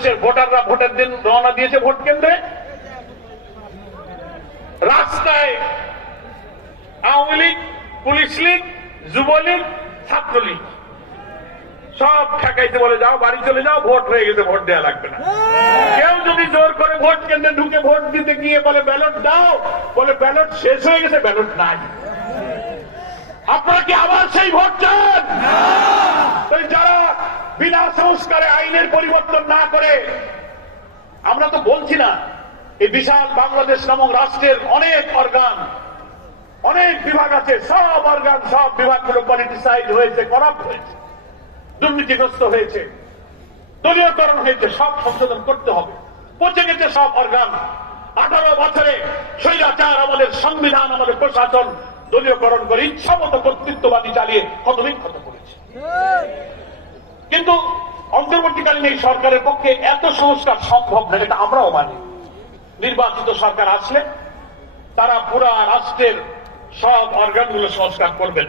বাংলাদেশের ভোটাররা ভোটের দিন রওনা দিয়েছে ভোট কেন্দ্রে, রাস্তায় আওয়ামী লীগ, পুলিশ লীগ, যুবলীগ, ছাত্রলীগ সব ঠেকাইতে বলে যাও বাড়ি চলে যাও, ভোট হয়ে গেছে, ভোট দেওয়া লাগবে না। কেউ যদি জোর করে ভোট কেন্দ্রে ঢুকে ভোট দিতে গিয়ে বলে ব্যালট দাও, বলে ব্যালট শেষ হয়ে গেছে, ব্যালট নাই। আপনারা কি আবার সেই ভোট চান? যারা বিনা সংস্কারে আইনের পরিবর্তন না করে, আমরা তো বলছি না এই বিশাল বাংলাদেশ নামক রাষ্ট্রের অনেক অর্গান, অনেক বিভাগ আছে, সব অর্গান সব বিভাগগুলো পলিটিসাইজ হয়েছে, করাপ্ট হয়েছে, দুর্নীতিগ্রস্ত হয়েছে, দলীয়করণ হয়েছে, সব সংশোধন করতে হবে। পচে গেছে সব অর্গান। 18 বছরে স্বৈরাচার আমাদের সংবিধান, আমাদের প্রশাসন দলীয়করণ করে ইচ্ছামতো কর্তৃত্ববাদী চালিয়ে ক্ষতবিক্ষত করেছে। কিন্তু অন্তর্বর্তীকালীন এই সরকারের পক্ষে এত সংস্কার সম্ভব না, এটা আমরাও মানি। নির্বাচিত সরকার আসলে তারা পুরা রাষ্ট্রের সব অর্গানগুলো সংস্কার করবেন,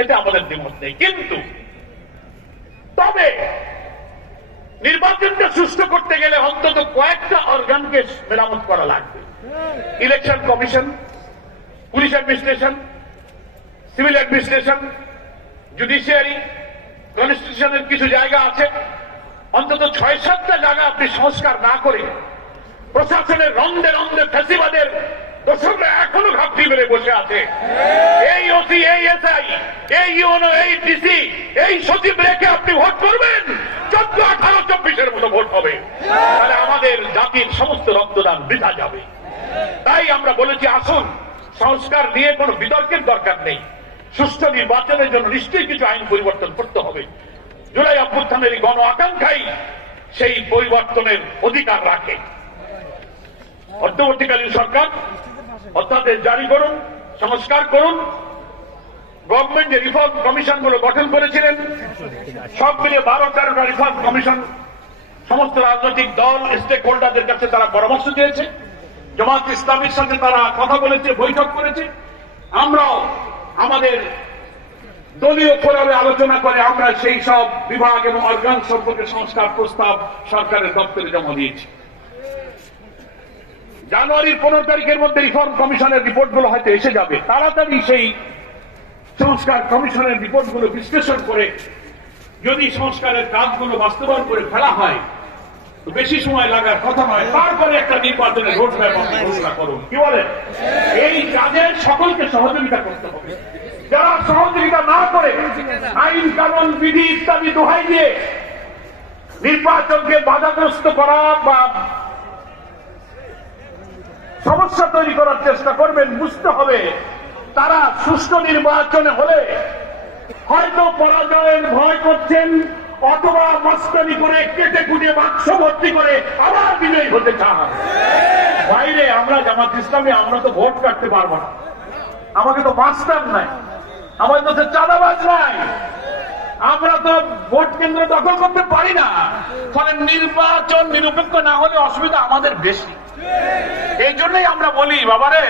এতে আমাদের দ্বিমত নেই। কিন্তু তবে নির্বাচনটা সুষ্ঠু করতে গেলে অন্তত কয়েকটা অর্গানকে মেরামত করা লাগবে। Election commission, police administration, civil administration, judiciary, কনস্টিটিউশনের কিছু জায়গা আছে, অন্তত 6-7টা জায়গা আপনি সংস্কার না করে প্রশাসনের রন্ধে রন্ধে ফ্যাসিবাদের দোষকরা এখনো ঘাপটি মেরে বসে আছে। এই ওসি, এই এসআই, এই ইউনো, এই ডিসি, এই সচিব রেখে আপনি ভোট করবেন, 14, 18, 24-এর মতো ভোট হবে, তাহলে আমাদের জাতির সমস্ত রক্তদান বৃথা যাবে। তাই আমরা বলেছি আসুন, সংস্কার নিয়ে কোনো বিতর্কের দরকার নেই। সুষ্ঠু নির্বাচনের জন্য নিশ্চয়ই কিছু আইন পরিবর্তন করতে হবে। জুলাই অভ্যুত্থানের গণ আকাঙ্ক্ষাই সেই পরিবর্তনের অধিকার রাখে। অন্তর্বর্তীকালীন সরকার অধ্যাদেশ জারি করুন, সংস্কার করুন। গভর্নমেন্ট যে রিফর্ম কমিশন গুলো গঠন করেছিলেন, সব মিলিয়ে 12-13টা রিফর্ম কমিশন সমস্ত রাজনৈতিক দল, স্টেক হোল্ডারদের কাছে তারা পরামর্শ দিয়েছে। জামাত ইসলামীর সাথে তারা কথা বলেছে, বৈঠক করেছে। আমরাও আমাদের দলীয় ফোরামে আলোচনা করে আমরা সেই সব বিভাগ এবং অর্গান সম্পর্কে সংস্কার প্রস্তাব সরকারের দপ্তরে জমা দিয়েছি। জানুয়ারির 15 তারিখের মধ্যে রিফর্ম কমিশনের রিপোর্টগুলো হয়তো এসে যাবে। তাড়াতাড়ি সেই সংস্কার কমিশনের রিপোর্টগুলো বিশ্লেষণ করে যদি সংস্কারের কাজগুলো বাস্তবায়ন করে ফেলা হয়, তো বেশি সময় লাগার কথা নয়। তারপরে একটা নির্বাচনের রোড ম্যাপ ঘোষণা করুন। কি বলেন? এই কাজের সকলকে সহযোগিতা করতে হবে। যারা সহযোগিতা না করে আইন কানুন বিধি ইত্যাদি দোহাই দিয়ে নির্বাচনকে বাধাগ্রস্ত করা বা সমস্যা তৈরি করার চেষ্টা করবেন, বুঝতে হবে তারা সুষ্ঠু নির্বাচনে হলে হয়তো পরাজয়ের ভয় করছেন, অথবা মস্করি করে কেটে কুটে বাক্স ভর্তি করে আবার বিজয়ী হতে চান। বাইরে আমরা জামাত ইসলামী, আমরা তো ভোট কাটতে পারবো না, আমাকে তো মাস্টার নাই, আমাদের কাছে চাঁদাবাজ নাই, আমরা তো ভোট কেন্দ্র দখল করতে পারি না। ফলে নির্বাচন নিরপেক্ষ না হলে অসুবিধা আমাদের বেশি। এই জন্যই আমরা বলি, বাবারে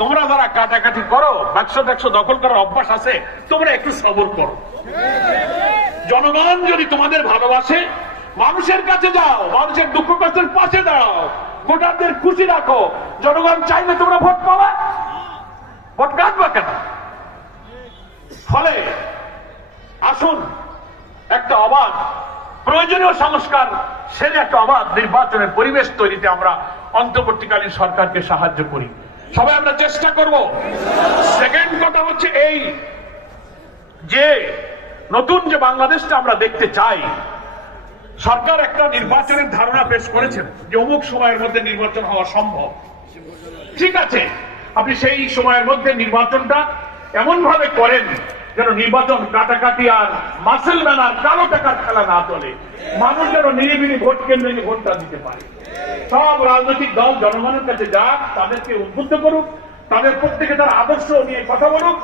তোমরা যারা কাটাকাটি করো, বাক্স টাক্স দখল করার অভ্যাস আছে, তোমরা একটু সবর করো। জনগণ যদি তোমাদের ভালোবাসে, মানুষের কাছে যাও, মানুষের দুঃখ কষ্টের পাশে দাঁড়াও, ভোটারদের খুশি রাখো। জনগণ চাইলে তোমরা ভোট পাবা, ভোট কাটবা কেন? ফলে আসুন একটা অবাধ, প্রয়োজনীয় সংস্কার সেরে একটা অবাধ নির্বাচনের পরিবেশ তৈরিতে আমরা অন্তর্বর্তীকালীন সরকারকে সাহায্য করি। সবাই আমরা চেষ্টা করব। সেকেন্ড কথা হচ্ছে এই যে নতুন যে বাংলাদেশটা আমরা দেখতে চাই, সরকার একটা নির্বাচনের ধারণা পেশ করেছেন যে অমুক সময়ের মধ্যে নির্বাচন হওয়া সম্ভব। ঠিক আছে, আপনি সেই সময়ের মধ্যে নির্বাচনটা এমন ভাবে করেন যেন নির্বাচন কাটাকাটি আর মাসেল ম্যান আর কালো টাকার খেলা না চলে। মানুষ যেন নিরিবিলি ভোট কেন্দ্রে ভোটটা দিতে পারে। সব রাজনৈতিক দল জনগণের কাছে যাক, তাদেরকে উদ্বুদ্ধ করুক, তাদের প্রত্যেকে তার আদর্শ নিয়ে কথা বলুক।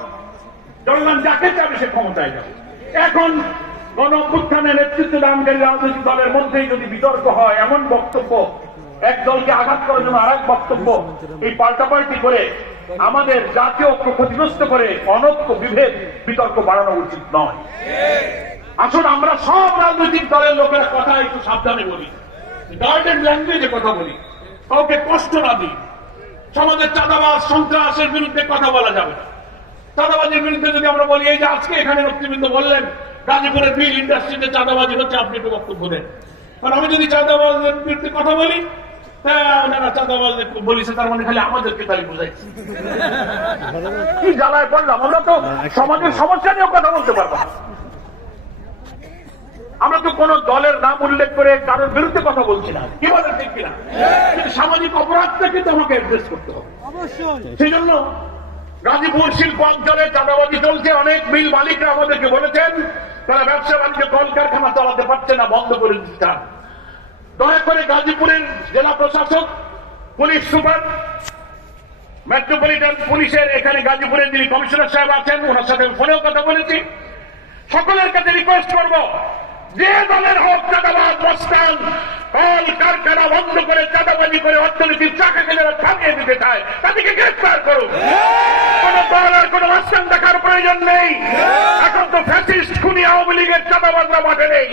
জনগণ যাকে চাবে সে ক্ষমতায় যাবে। এখন গণ অভ্যুত্থানের নেতৃত্ব দানকারী রাজনৈতিক দলের মধ্যেই যদি বিতর্ক হয়, এমন বক্তব্য, এক দলকে আঘাত করার জন্য আর এক বক্তব্য, এই পাল্টাপাল্টি করে আমাদের জাতীয় ঐক্য ক্ষতিগ্রস্ত করে অনৈক্য, বিভেদ, বিতর্ক বাড়ানো উচিত নয়। আসুন আমরা সব রাজনৈতিক দলের লোকেরা কথা একটু সাবধানে বলি, গার্ডেন ল্যাঙ্গুয়েজে কথা বলি, কাউকে কষ্ট না দিই। সমাজের চাঁদাবাজ সন্ত্রাসের বিরুদ্ধে কথা বলা যাবে না। চাঁদাবাজির বিরুদ্ধে যদি আমরা বলি, এই যে আজকে এখানে নেতৃবৃন্দ বললেন গাজীপুরের বিল ইন্ডাস্ট্রিতে চাঁদাবাজি হচ্ছে, আপনি একটু বক্তব্য দেন। কারণ আমি যদি চাঁদাবাজের বিরুদ্ধে কথা বলি, চাঁদাবাজ বলিছে তার মানে খালি আমাদেরকে তাই বুঝাইছে। কি জ্বালায় পড়লাম, আমরা তো সমাজের সমস্যা নিয়েও কথা বলতে পারবো না। আমরা তো কোন দলের নাম উল্লেখ করে কারোর বিরুদ্ধে কথা বলছি না, কি বলেন ঠিক কিনা? কিন্তু সামাজিক অপরাধটাকে তো আমাকে অ্যাড্রেস করতে হবে। সেই জন্য গাজীপুর শিল্প অঞ্চলে চাঁদাবাজি চলছে। অনেক মিল মালিকরা আমাদেরকে বলেছেন তারা ব্যবসা বাণিজ্য কলকারখানা চালাতে পারছে না, বন্ধ করে দিতে চান। দয়া করে গাজীপুরের জেলা প্রশাসক, পুলিশ সুপার, মেট্রোপলিটন পুলিশের এখানে গাজীপুরের যিনি কমিশনার সাহেব আছেন, ওনার সাথে ফোনেও কথা বলেছি, সকলের কাছে রিকোয়েস্ট করব, যে দলের হোক চাঁদাবাজ মস্তান কল কারখানা বন্ধ করে চাঁদাবাজি করে অর্থনীতির চাকাকে যারা থামিয়ে দিতে চায় তাদেরকে গ্রেফতার করুন। কোন দল আর কোন মস্তান দেখার প্রয়োজন নেই। এখন তো ফ্যাসিস্ট খুনি আওয়ামী লীগের চাঁদাবাজরা মাঠে নেই,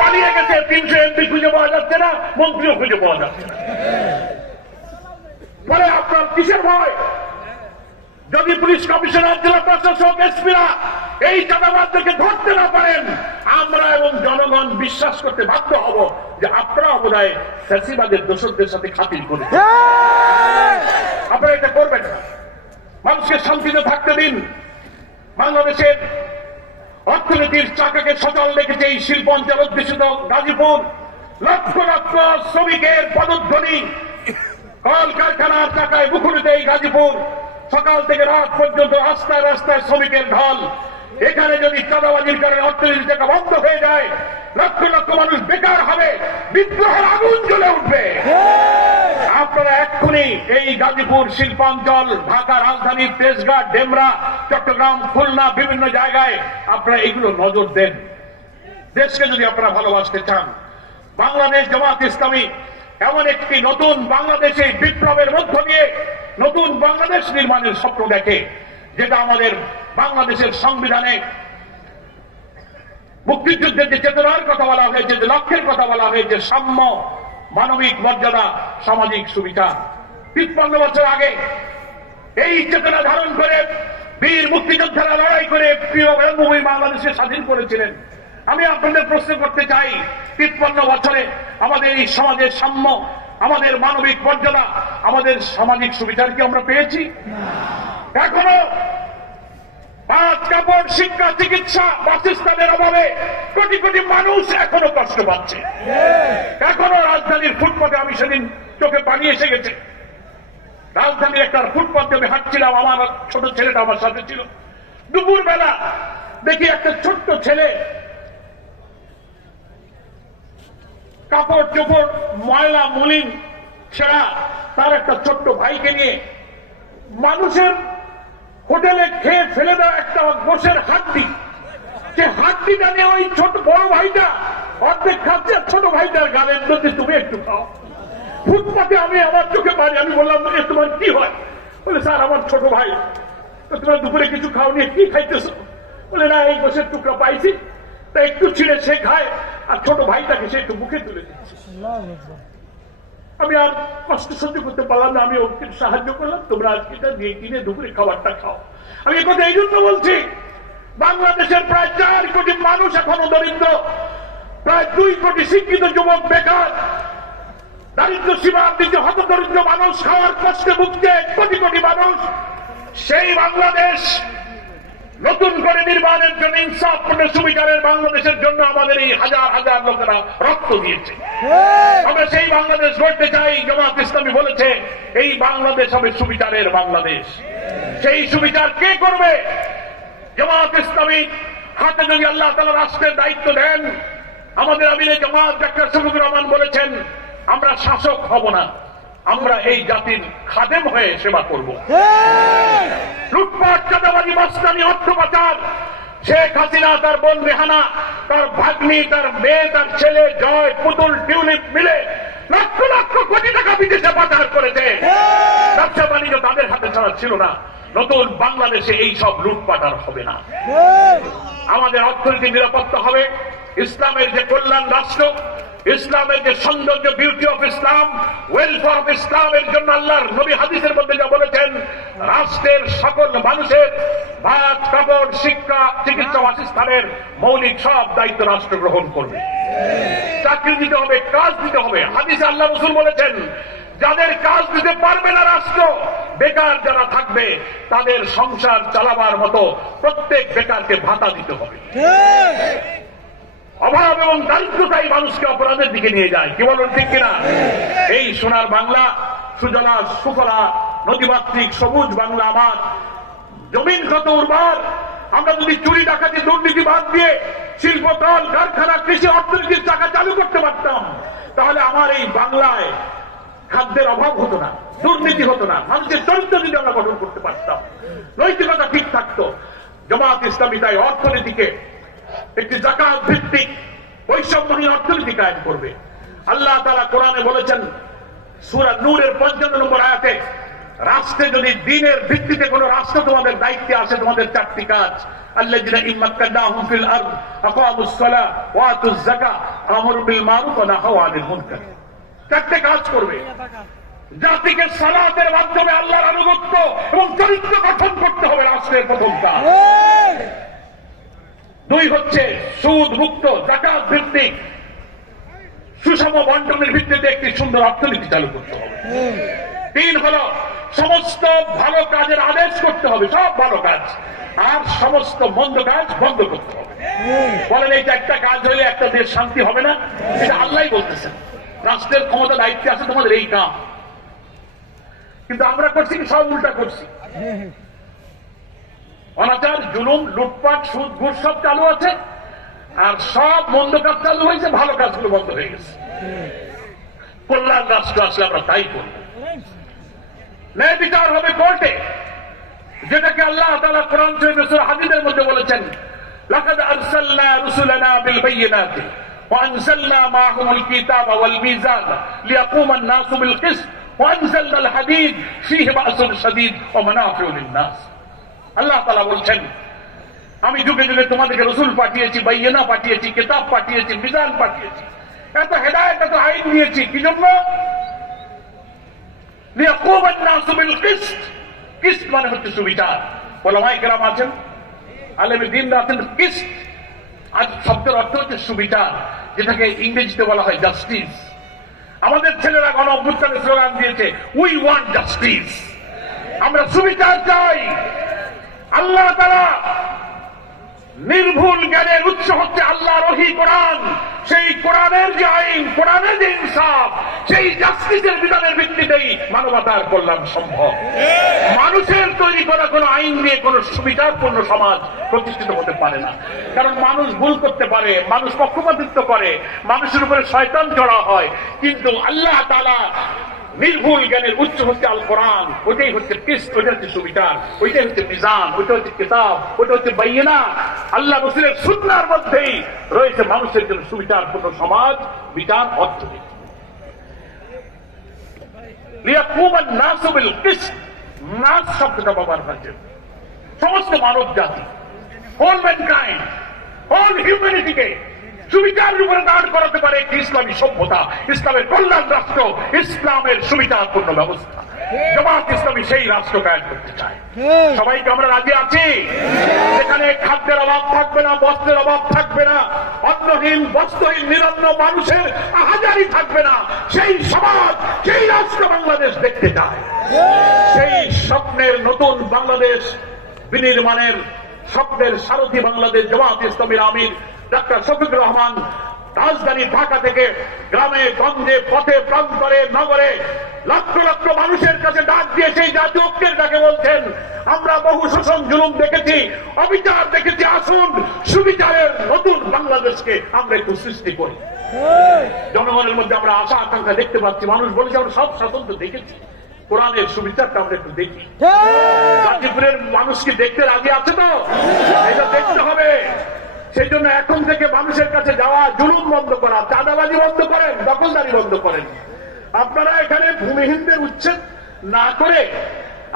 পালিয়ে গেছে। 300 এমপি খুঁজে পাওয়া যাচ্ছে না, মন্ত্রীও খুঁজে পাওয়া যাচ্ছে না। ফলে আপনার কিসের ভয়? যদি পুলিশ কমিশনার, জেলা প্রশাসক, এসপিরা এই চাঁদাবাজদেরকে ধরতে না পারেন, আমরা এবং জনগণ বিশ্বাস করতে বাধ্য হব যে আপনারা বোধহয় ফ্যাসিবাদের দোষরদের সাথে খাতির করবেন। আপনারা এটা করবেন না। মানুষকে শান্তিতে থাকতে দিন। বাংলাদেশের অর্থনীতির চাকাকে সচল রেখেছে এই শিল্প অঞ্চল অধ্যুষিত গাজীপুর। লক্ষ লক্ষ শ্রমিকের পদধ্বনি কল কারখানার চাকায় মুখরিত এই গাজীপুর। সকাল থেকে রাত পর্যন্ত রাস্তায় রাস্তায় শ্রমিকের ঢল। এখানে যদি চাঁদাবাজির কারণে অর্থনীতি থেকে বন্ধ হয়ে যায়, লক্ষ লক্ষ মানুষ বেকার হবে, বিদ্রোহের আগুন জ্বলে উঠবে। আপনারা এক্ষুনি এই গাজীপুর শিল্পাঞ্চল, ঢাকা রাজধানীর তেজগাঁ, ডেমরা, চট্টগ্রাম, খুলনা, বিভিন্ন জায়গায় আপনারা এগুলো নজর দেন। দেশকে যদি আপনারা ভালোবাসতে চান, বাংলাদেশ জামাত ইসলামী এমন একটি নতুন বাংলাদেশে বিপ্লবের মধ্য দিয়ে নতুন বাংলাদেশ নির্মাণের স্বপ্ন দেখে, যেটা আমাদের বাংলাদেশের সংবিধানে মুক্তিযুদ্ধের যে চেতনার কথা বলা হয়েছে, যে লক্ষ্যের কথা বলা হয়েছে, সাম্য, মানবিক মর্যাদা, সামাজিক সুবিচার। 53 বছর আগে এই চেতনা ধারণ করে বীর মুক্তিযোদ্ধারা লড়াই করে প্রিয় ভূমি বাংলাদেশে স্বাধীন করেছিলেন। আমি আপনাদের প্রশ্ন করতে চাই, 53 বছরে আমাদের এই সমাজের সাম্য, আমাদের মানবিক মর্যাদা, আমাদের সামাজিক সুবিচার কি আমরা পেয়েছি? এখনো ভাত, কাপড়, শিক্ষা, চিকিৎসা, বাসস্থানের অভাবে কোটি কোটি মানুষ এখনো কষ্ট পাচ্ছে। এখনো রাজধানীর ফুটপাতে, আমি সেদিন চোখে পানি এসে গেছে, রাজধানীর একটা ফুটপাতে আমি হাঁটছিলাম, আমার ছোট ছেলেটা আমার সাথে ছিল। দুপুর বেলা দেখি একটা ছোট্ট ছেলে কাপড় চোপড় ময়লা মলিন ছেঁড়া, তার একটা ছোট্ট ভাইকে নিয়ে মানুষের হোটেলে খেয়ে ফেলে দেওয়া একটা গোশের হাড্ডি, সে হাড্ডিটা নিয়ে ওই ছোট বড় ভাইটা অর্ধেক খাচ্ছে, ছোট ভাইটার গালের মধ্যে তুমি একটু খাও। ফুটপাতে আমি আমার চোখে পারি। আমি বললাম, তোমার কি হয়? বলে, স্যার আমার ছোট ভাই। তো তোমার দুপুরে কিছু খাও নিয়ে কি খাইতেছো? বলে, না এই গোশের টুকরা পাইছি, তা একটু ছিঁড়ে সে খায়, আর ছোট ভাইটাকে সে একটু মুখে তুলে দিচ্ছে। আমি আর কষ্ট সহ্য করতে পারলাম না, আমি ওকে সাহায্য করলাম, তোমরা আজকে নিয়ে কিনে দুপুরে খাবারটা খাও। আমি এই কথা এই জন্য বলছি, বাংলাদেশের প্রায় 4 কোটি মানুষ এখনো দরিদ্র, প্রায় 2 কোটি শিক্ষিত যুবক বেকার, দারিদ্র সীমার নিচে হতদরিদ্র মানুষ, খাওয়ার কষ্টে ভুগছে কোটি কোটি মানুষ। সেই বাংলাদেশ নতুন করে নির্মাণের জন্য, ইনসাফপূর্ণ সুবিচারের বাংলাদেশের জন্য আমাদের এই হাজার হাজার লোকেরা রক্ত দিয়েছে। আমরা সেই বাংলাদেশ গড়তে চাই। জামাত ইসলামী বলেছে এই বাংলাদেশ হবে সুবিচারের বাংলাদেশ। সেই সুবিচার কে করবে? জামাত ইসলামী হাতে যদি আল্লাহ তাআলা রাষ্ট্রের দায়িত্ব দেন, আমাদের আমিরে জামাত ডাক্তার শফিকুর রহমান বলেছেন, আমরা শাসক হব না, আমরা এই জাতির খাদেম হয়ে সেবা করব। লুটপাট, চাঁদাবাজি, মাস্তানি, অর্থ পাচার, শেখ হাসিনা, তার বোন রেহানা, তার ভাগ্নি, তার মেয়ে, তার ছেলে জয়, পুতুল, টিউলিপ মিলে লক্ষ লক্ষ কোটি টাকা বিদেশে পাচার করেছে। ব্যবসা বাণিজ্য তাদের হাতে ছাড়া ছিল না। নতুন বাংলাদেশে এই সব লুটপাট আর হবে না। আমাদের অর্থনীতি নিরাপত্তা হবে, ইসলামের যে কল্যাণ রাষ্ট্র, ইসলামের যে সৌন্দর্য, beauty of Islam, welfare of ইসলামের জন্য আল্লাহর নবী হাদিসের মধ্যে যা বলেছেন, রাষ্ট্রের সকল মানুষের ভাত, কাপড়, শিক্ষা, চিকিৎসা, বাসস্থানের মৌলিক সব দায়িত্ব রাষ্ট্র গ্রহণ করবে। চাকরি দিতে হবে, কাজ দিতে হবে। হাদিসে আল্লাহ রাসূল বলেছেন, যাদের কাজ দিতে পারবে না রাষ্ট্র, বেকার যারা থাকবে, তাদের সংসার চালাবার মতো প্রত্যেক বেকারকে ভাতা দিতে হবে। অভাব এবং দারিদ্রতাই মানুষকে অপরাধের দিকে নিয়ে যায়, কি বলুন ঠিক কিনা? এই সোনার বাংলা, সুজলা সুফলা নদীমাতৃক সবুজ বাংলা আমার, জমিন কত উর্বর। আমরা যদি চুরি ডাকাতি দুর্নীতি বাদ দিয়ে শিল্প, কল কারখানা, কৃষি, অর্থনীতির চাকা চালু করতে পারতাম, তাহলে আমার এই বাংলায় খাদ্যের অভাব হতো না, দুর্নীতি হতো না, মানুষের চরিত্র যদি আমরা গঠন করতে পারতাম, নৈতিকতা ঠিক থাকতো। জামাত ইসলামী তাই অর্থনীতিকে একটি যাকাত ভিত্তিক বৈষম্যহীন অর্থনীতি কায়েম করবে। আল্লাহ তাআলা কোরআনে বলেছেন, সূরা নূরের 55 নম্বর আয়াতে, রাষ্ট্রে যদি দ্বীনের ভিত্তিতে কোন রাষ্ট্র তোমাদের দায়িত্বে আসে, তোমাদের চারটি কাজ, আল্লাযীনা ইম্মাক্কানাহুম ফিল আরদ আকামুস সালাহ ওয়া আতুজ যাকাহ আমরু বিল মারুফ ওয়া নাহাউ আনিল মুনকার। চারটি কাজ করবে। জাতিকে সালাতের মাধ্যমে আল্লাহর আনুগত্য এবং চরিত্র গঠন করতে হবে, রাষ্ট্রের প্রথম কাজ। দুই হচ্ছে সুদ মুক্ত যাকাত ভিত্তিক সুষম বন্টনের ভিত্তিতে একটি সুন্দর অর্থনীতি চালু করতে হবে। তিন হলো সমস্ত ভালো কাজের আদেশ করতে হবে, সব ভালো কাজ, আর সমস্ত মন্দ কাজ বন্ধ করতে হবে। বলেন এই চারটা কাজ হলে একটা দেশ শান্তি হবে না? এটা আল্লাহই বলতেছেন, রাষ্ট্রের ক্ষমতা দায়িত্বে আছে তোমাদের এই কাজ। কিন্তু আমরা করছি কি? সব উল্টা করছি। অনাচার, জুলুম, লুটপাট, সুদ, ঘুষ সব চালু আছে, আর সব মন্দ কাজ চালু হয়েছে, ভালো কাজগুলো বন্ধ হয়ে গেছে। কল্যাণ রাষ্ট্র আসলে আমরা তাই করব। ন্যায় বিচার হবে কোর্টে, যেটাকে আল্লাহ তাআলা কোরআন শরীফে সূরা হাদীদের মধ্যে বলেছেন, লাকাদ আরসালনা রুসুলানা বিল বায়িনাতি ওয়া আনজালনা মাআহুমুল কিতাবা ওয়াল মিজান লিয়াকুমা আন-নাসু বিল কিসত ওয়া আনজালনা আল হাদীদ ফীহি বা'সুন শাদীদ ওয়া মানাফিউ লিন-নাস। আল্লাহ তাআলা বলছেন, আমি যুগে যুগে তোমাদেরকে রসুল পাঠিয়েছি, বাইয়িনা পাঠিয়েছি, কিতাব পাঠিয়েছি, মিজান পাঠিয়েছি, এত হেদায়েত, এত আইন দিয়েছি, কি জন্য? লিয়াকুমা আন-নাসু বিল কিসত। কিসত মানে হচ্ছে সুবিচার। ওলামায়ে কেরাম আছেন, আলেমে দ্বীন আছেন, কিসত আজ শব্দের অর্থ হচ্ছে সুবিচার, যেটাকে ইংরেজিতে বলা হয় জাস্টিস। আমাদের ছেলেরা গণ অভ্যুত্থানের স্লোগান দিয়েছে, উই ওয়ান্ট জাস্টিস, আমরা সুবিচার চাই। আল্লাহ তাআলা নির্ভুল জ্ঞানের উৎস হচ্ছে আল্লাহর ওহী কোরআন। সেই কোরআনের যে আইন, কোরআনের যে ইনসাফ, সেই জাস্টিসের বিধানের ভিত্তিতেই মানবতার কল্যাণ সম্ভব। মানুষের তৈরি করা কোন আইন দিয়ে কোন সুবিচারপূর্ণ সমাজ প্রতিষ্ঠিত হতে পারে না। কারণ মানুষ ভুল করতে পারে, মানুষ পক্ষপাতিত্ব করে, মানুষের উপরে শয়তান চড়া হয়, কিন্তু আল্লাহ তাআলা নির্ভুল জ্ঞানের উৎস হচ্ছে আল কোরআন। ওইটাই হচ্ছে কিসত, ওইটা হচ্ছে সুবিচার, ওইটাই হচ্ছে মিজান, ওইটা হচ্ছে কিতাব, ওইটা হচ্ছে বাইয়িনা। আল্লাহ রাসূলের সুন্নাহর মধ্যেই রয়েছে মানুষের জন্য সুবিচারপূর্ণ সমাজ, বিচার, অর্থনীতি। লিয়াকুমা আন-নাসু বিল কিসত, নাস শব্দটা ব্যবহার হয়েছে সমস্ত মানব জাতি, হোল ম্যানকাইন্ড, হোল হিউম্যানিটিকে সুবিচারের উপরে দাঁড় করাতে পারে একটি ইসলামী সভ্যতা, ইসলামের কল্যাণ রাষ্ট্র, ইসলামের সুবিচারপূর্ণ ব্যবস্থা। জামাত ইসলামী সেই রাষ্ট্র কায়েম করতে চায়। সবাইকে আমরা রাজি আছি, যেখানে খাদ্যের অভাব থাকবে না, বস্ত্রের অভাব থাকবে না, অন্নহীন বস্ত্রহীন নিরন্ন মানুষের আহাজারি থাকবে না, সেই সমাজ, সেই রাষ্ট্র বাংলাদেশ দেখতে চায়। সেই স্বপ্নের নতুন বাংলাদেশ বিনির্মাণের স্বপ্নের সারথী বাংলাদেশ জামাত ইসলামীর আমির ডাক্তার শফিকুর রহমান রাজধানী ঢাকা থেকে গ্রামে গঞ্জে, পথে প্রান্তরে, নগরে লক্ষ লক্ষ মানুষের কাছে ডাক দিয়ে সেই জাতীয় ঐক্যের ডাকে বলছেন, আমরা বহু শোষণ জুলুম দেখেছি, অবিচার দেখেছি, আসুন সুবিচারের নতুন বাংলাদেশকে আমরা একটু সৃষ্টি করি। জনগণের মধ্যে আমরা আশা আকাঙ্ক্ষা দেখতে পাচ্ছি। মানুষ বলেছে আমরা সব শাসন তো দেখেছি, কোরআনের সুবিচারটা আমরা একটু দেখি। গাজীপুরের মানুষ কি দেখতে রাজি আছে? তো এটা দেখতে হবে। সেই জন্য এখন থেকে মানুষের কাছে যাওয়া, জুলুম বন্ধ করা, চাঁদাবাজি বন্ধ করেন, দখলদারি বন্ধ করেন। আপনারা এখানে ভূমিহীনদের উচ্ছেদ না করে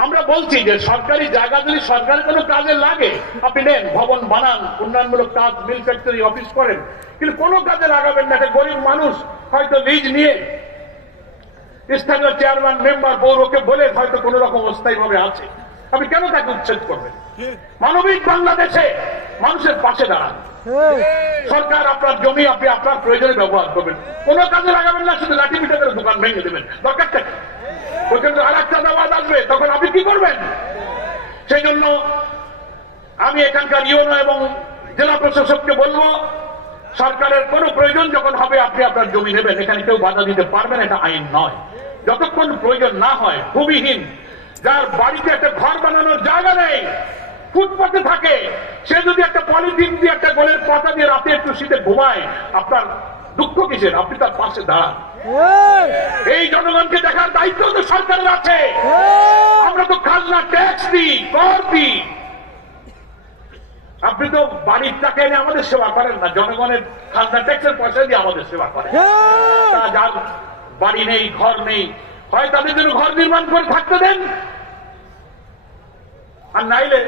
আমরা বলছি যে সরকারি জায়গা যদি সরকারের কোনো কাজে লাগে, আপনি নেন, ভবন বানান, উন্নয়নমূলক কাজ, মিল ফ্যাক্টরি, অফিস করেন, কিন্তু কোনো কাজে লাগাবেন না। একটা গরিব মানুষ হয়তো লিজ নিয়ে স্থানীয় চেয়ারম্যান, মেম্বার, পৌরকে বলে হয়তো কোন রকম অস্থায়ীভাবে আছে, আপনি কেন তাকে উচ্ছেদ করবেন? মানবিক বাংলাদেশে মানুষের পাশে দাঁড়ান। সরকার আপনার জমি আপনি আপনার প্রয়োজনে ব্যবহার করবেন, কোনো কাজে লাগাবেন না, শুধু লাঠি পিঠে করে দোকান ভেঙে দেবেন, দরকারটা কি? ওইখানে আর একটা দাওয়াত আসবে, তখন আপনি কি করবেন? সেই জন্য আমি এখানকার ইউনো এবং জেলা প্রশাসককে বলবো, সরকারের কোনো প্রয়োজন যখন হবে আপনি আপনার জমি নেবেন, এখানে কেউ বাধা দিতে পারবেন, এটা আইন নয়। যতক্ষণ প্রয়োজন না হয়, ভূমিহীন, যার বাড়িতে একটা ঘর বানানোর জায়গা নেই, ফুটপাতে থাকে, সে যদি একটা পলিথিন দিয়ে একটা গোলের পাতা দিয়ে রাতে একটু শীতে ঘুমায়, আপনার দুঃখ কিসের? আপনি তার পাশে দাঁড়ান। এই জনগণকে দেখার দায়িত্ব তো সরকারের আছে। আমরা তো খাজনা ট্যাক্স দিই, কর দিই। আপনি তো বাড়ির টাকা এনে আমাদের সেবা করেন না, জনগণের খাজনা ট্যাক্সের পয়সা দিয়ে আমাদের সেবা করেন। তা যার বাড়ি নেই, ঘর নেই, হয় তাদের জন্য ঘর নির্মাণ করে থাকতে দেন, আর নাইলে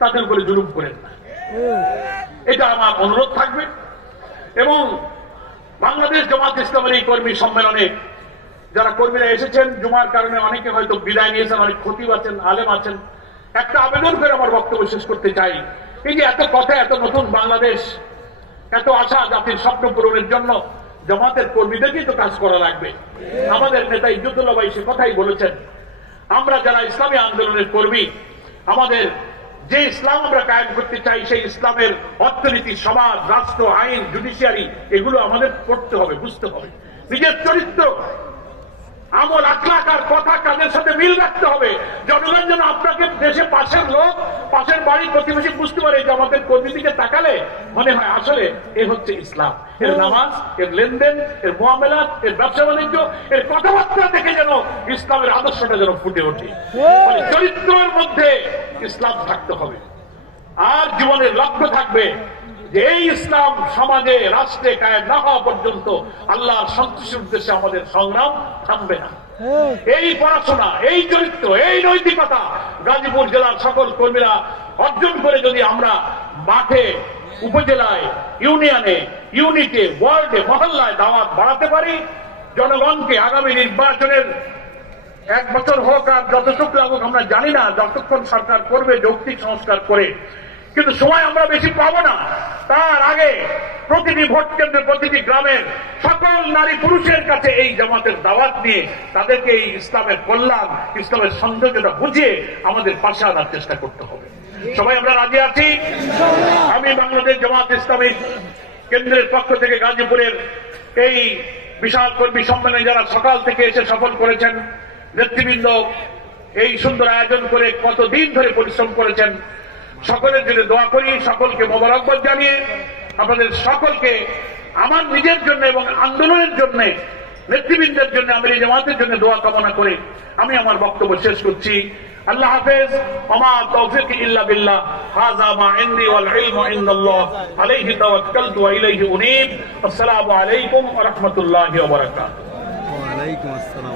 তাদের উপরে জুলুম করেন না। এটা আমার অনুরোধ থাকবে। এবং বাংলাদেশ জামাত ইসলামের এই কর্মী সম্মেলনে যারা কর্মীরা এসেছেন, জুমার কারণে অনেকে হয়তো বিদায় নিয়েছেন, অনেক খতিব আছেন, আলেম আছেন, একটা আবেদন করে আমার বক্তব্য শেষ করতে চাই। এই যে এত কথা, এত নতুন বাংলাদেশ, এত আশা জাতির স্বপ্ন পূরণের জন্য জামাতের কর্মীদেরকেই তো কাজ করা লাগবে। আমাদের নেতা ইজ্জতুল্লাহ ভাই সে কথাই বলেছেন, আমরা যারা ইসলামী আন্দোলনের কর্মী, আমাদের যে ইসলাম আমরা কায়েম করতে চাই, সেই ইসলামের অর্থনীতি, সমাজ, রাষ্ট্র, আইন, জুডিশিয়ারি, এগুলো আমাদের পড়তে হবে, বুঝতে হবে। নিজের চরিত্র, আমল, আখলাক আর কথা কাজের সাথে মিল রাখতে হবে। জনগণ যেন আপনাকে দেশে পাশের লোক, পাশের বাড়ির প্রতিবেশী বুঝতে পারে যে আমাদের কর্মীর দিকে তাকালে মনে হয় আসলে এ হচ্ছে ইসলাম। এর নামাজ, এর লেনদেন, এর মুআমালাত, এর ব্যবসা বাণিজ্য, এর কথাবার্তা দেখে যেন ইসলামের আদর্শটা যেন ফুটে ওঠে। চরিত্রের মধ্যে ইসলাম থাকতে হবে। আর জীবনের লক্ষ্য থাকবে যে এই ইসলাম সমাজে, রাষ্ট্রে কায়েম না হওয়া পর্যন্ত আল্লাহর সন্তুষ্টির উদ্দেশ্যে আমাদের সংগ্রাম থামবে না। এই পড়াশোনা, এই চরিত্র, এই নৈতিকতা গাজীপুর জেলার সকল কর্মীরা অর্জন করে যদি আমরা মাঠে, উপজেলায়, ইউনিয়নে, ইউনিটে, ওয়ার্ডে, মহল্লায় দাওয়াত বাড়াতে পারি, জনগণকে আগামী নির্বাচনের 1 বছর হোক আর যতটুকু লাগুক আমরা জানি না, যতক্ষণ সরকার করবে যৌক্তিক সংস্কার করে, কিন্তু সময় আমরা বেশি পাবো না। তার আগে প্রতিটি ভোট কেন্দ্রে, প্রতিটি গ্রামের সকল নারী পুরুষের কাছে এই জামাতের দাওয়াত নিয়ে তাদেরকে এই ইসলামের কল্যাণ, ইসলামের সৌন্দর্যটা বুঝিয়ে আমাদের পাশে আনার চেষ্টা করতে হবে। সবাই আমরা রাজি আছি। আমি বাংলাদেশ জামাত ইসলামী কেন্দ্রের পক্ষ থেকে গাজীপুরের এই বিশাল কর্মী সম্মেলনে যারা সকাল থেকে এসে সফল করেছেন, নেতৃবৃন্দ এই সুন্দর আয়োজন করে কতদিন ধরে পরিশ্রম করেছেন, সকলের জন্য দোয়া করি। সকলকে মোবারকবাদ জানিয়ে আপনাদের সকলকে আমার নিজের জন্য এবং আন্দোলনের জন্য, নেতৃবৃন্দের জন্য, আমি জামাতের জন্য দোয়া কামনা করে আমি আমার বক্তব্য শেষ করছি। আল্লাহ হাফেজ। ওমা তৌফিক ইল্লা বিল্লাহ। হাযা মা ইনদি ওয়াল ইলমু ইনদাল্লাহ। আলাইহি তাওয়াক্কালতু ওয়া ইলাইহি উনীব। আসসালামু আলাইকুম ওয়া রাহমাতুল্লাহি ওয়া বারাকাতুহু। ওয়া আলাইকুম আসসালাম।